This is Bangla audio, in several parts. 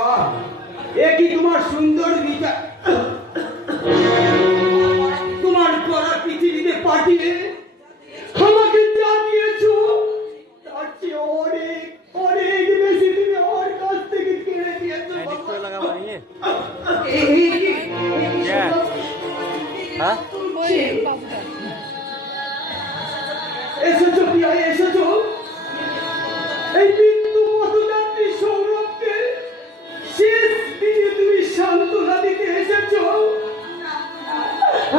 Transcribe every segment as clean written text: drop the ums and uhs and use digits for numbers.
এ কি তোমার সুন্দর বিচার, তোমার করা পৃথিবীতে পাঠিয়ে আমাকে জানিয়েছো, তার চেয়ে অনেক অনেক বেশি তুমি আমার কাছ থেকে কেড়ে নিয়েছো। এসেছো প্রিয়া, এসেছো এই মৃত্যু পথযাত্রী সৌরভকে শেষ দিনে তুমি সান্ত্বনা দিতে এসেছো।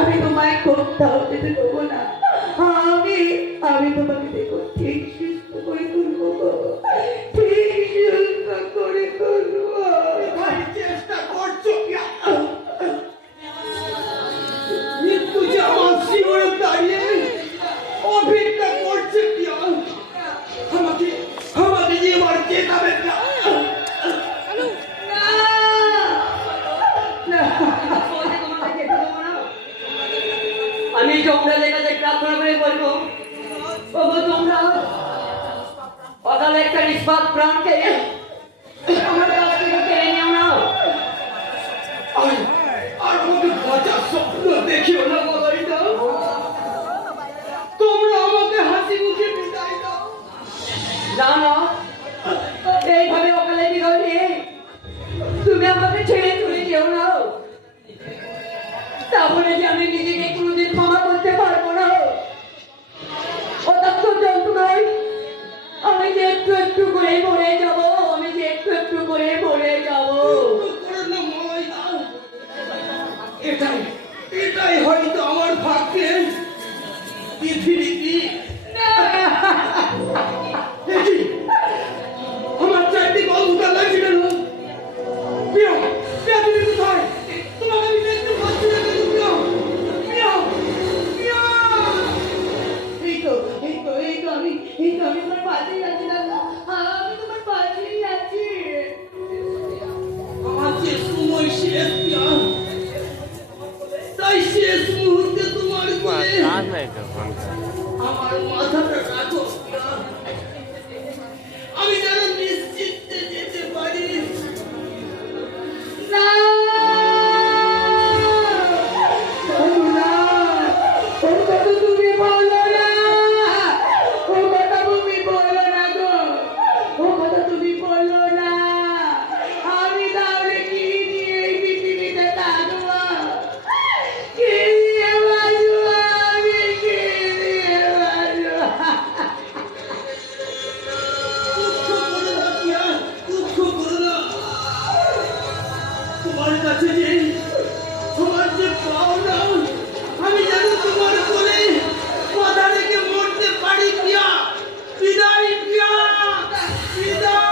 আমি তোমায় কোথাও যেতে দেবো না। আমি তোমাকে দেখো ঠিক সুস্থ করে তুলবো, ঠিক সুস্থ করে তুলবো। চেষ্টা করছো মৃত্যু যে আমার জীবনে দাঁড়িয়ে অপেক্ষা করছে প্রিয়া, আমাকে আমাকে যে এবার চেতাবেন না। আমি তোমরা লেখাতে প্রার্থনা করে বলবো, ওগো তোমরা অকালে একটা নিষ্পাপ প্রাণকে আমার কাছ থেকে কেড়ে নিও না। আর আমাকে বাঁচার স্বপ্ন দেখিও না বলাইটা, তোমরা আমাকে হাসি মুখে বিদায় দাও। না না, এইভাবে অকালে বিদায় নিয়ে তুমি আমাকে ছেড়ে চলে যেও না, তাহলে যে আমি নিজেকে কোনোদিন ক্ষমা করতে পারবো না। অত্যন্ত যন্ত্রণায় আমি যে একটু একটু করে মরে যাব, আমি যে একটু একটু করে মরে যাব। এটাই এটাই হয়তো আমার ভাগ্যে পৃথিবী। আমার চারদিকে অন্ধকার লাগছে কেন? প্রিয়া, প্রিয়া তুমি কোথায়? তোমাকে আমি দেখতে পাচ্ছি না কেন? প্রিয়া, প্রিয়া, প্রিয়া। এই তো আমি তোমার পাশেই আছি দাদা, আমি তোমার পাশেই আছি। আমার যে সময় শেষ প্রিয়া, তাই শেষ মুহূর্তে তোমার কোলে আমার মাথাটা রাখো প্রিয়া। আমি যেন নিশ্চিন্তে যেতে পারি। না ওর কথা তুমি বলো না, ও কথা তুমি বলো না গো, ও কথা তুমি বলো না। আমি তাহলে কি নিয়ে এই পৃথিবীতে থাকবো, কি নিয়ে বাঁচবো, আমি কি নিয়ে বাঁচবো? দুঃখ করো না প্রিয়া, দুঃখ করো না। তোমার কাছে যে তোমার যে পাওনা, আমি যেন তোমার কোলে মাথা রেখে মরতে পারি প্রিয়া। বিদায় প্রিয়া, বিদায়।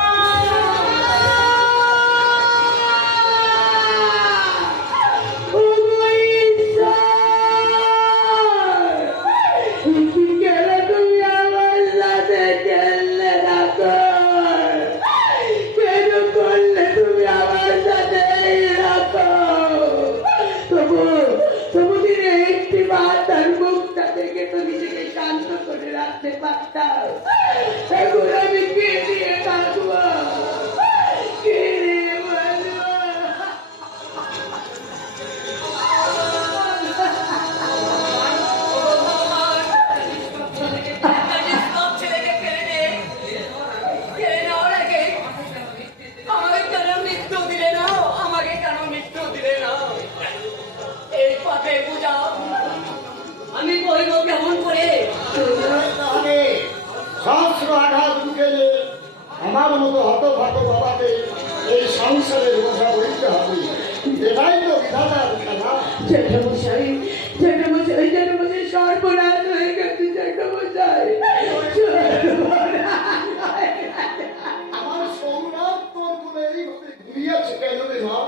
শান্ত করে রাখতে পারতাম, এগুলো আমি কে দিয়ে থাকবো, কে দিয়ে বলবো? আমি বলবো কেমন করে? সহস্র আঘাত ঢুকেলে আমার মতো হতভাগ বাবাকে এই সংসারের বোঝা বইতে হবে। এটাই তো বিধাতার খেলা। জ্যাঠামশাই সর্বনাশ হয়ে গেছে, জ্যাঠামশাই আমার সৌরভ তোর কোলে এইভাবে ঘুরিয়েছে কেন রে মা?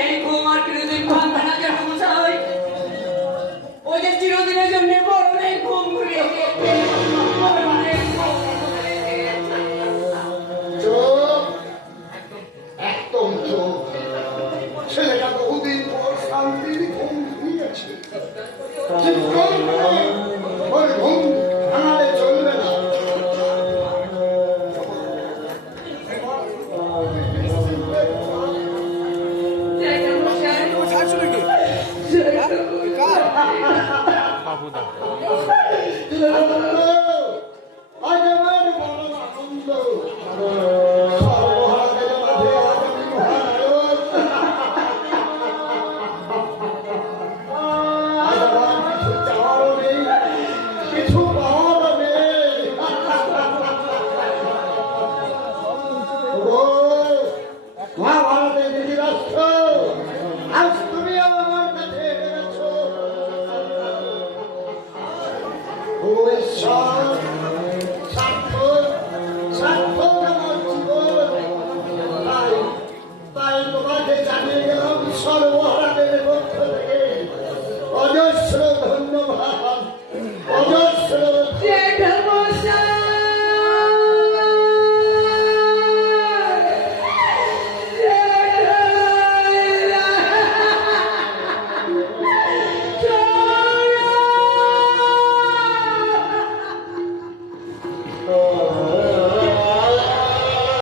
এই ঘুম আর কোনোদিন ভাঙবে না জ্যাঠামশাই, ওই যে চিরদিনের জন্য বড় ঘুম ঘুরিয়েছে। চোখ একদম চোখ, ছেলেটা বহুদিন পর শান্তির ঘুম ঘুরিয়েছে। ওই ঘুম ভাঙালে চলবে না। আনন্দ, আজ আমার বড় আনন্দ। সর্বহারাদের মাঝে আজ আমি মহানায়ক। আজ আমার কিছু চাওয়ারও নেই, কিছু পাওয়ারও নেই। ওগো, মহাভারতের ধৃতরাষ্ট্র, আজ তুমি আমার কাছে এনেছো। ও ঈশ্বর, সার্থক সার্থক আমার জীবন। তাই তোমাকে জানিয়ে গেলাম সর্বহারাদের পক্ষ থেকে অজস্র ধন্যবাদ, অজস্র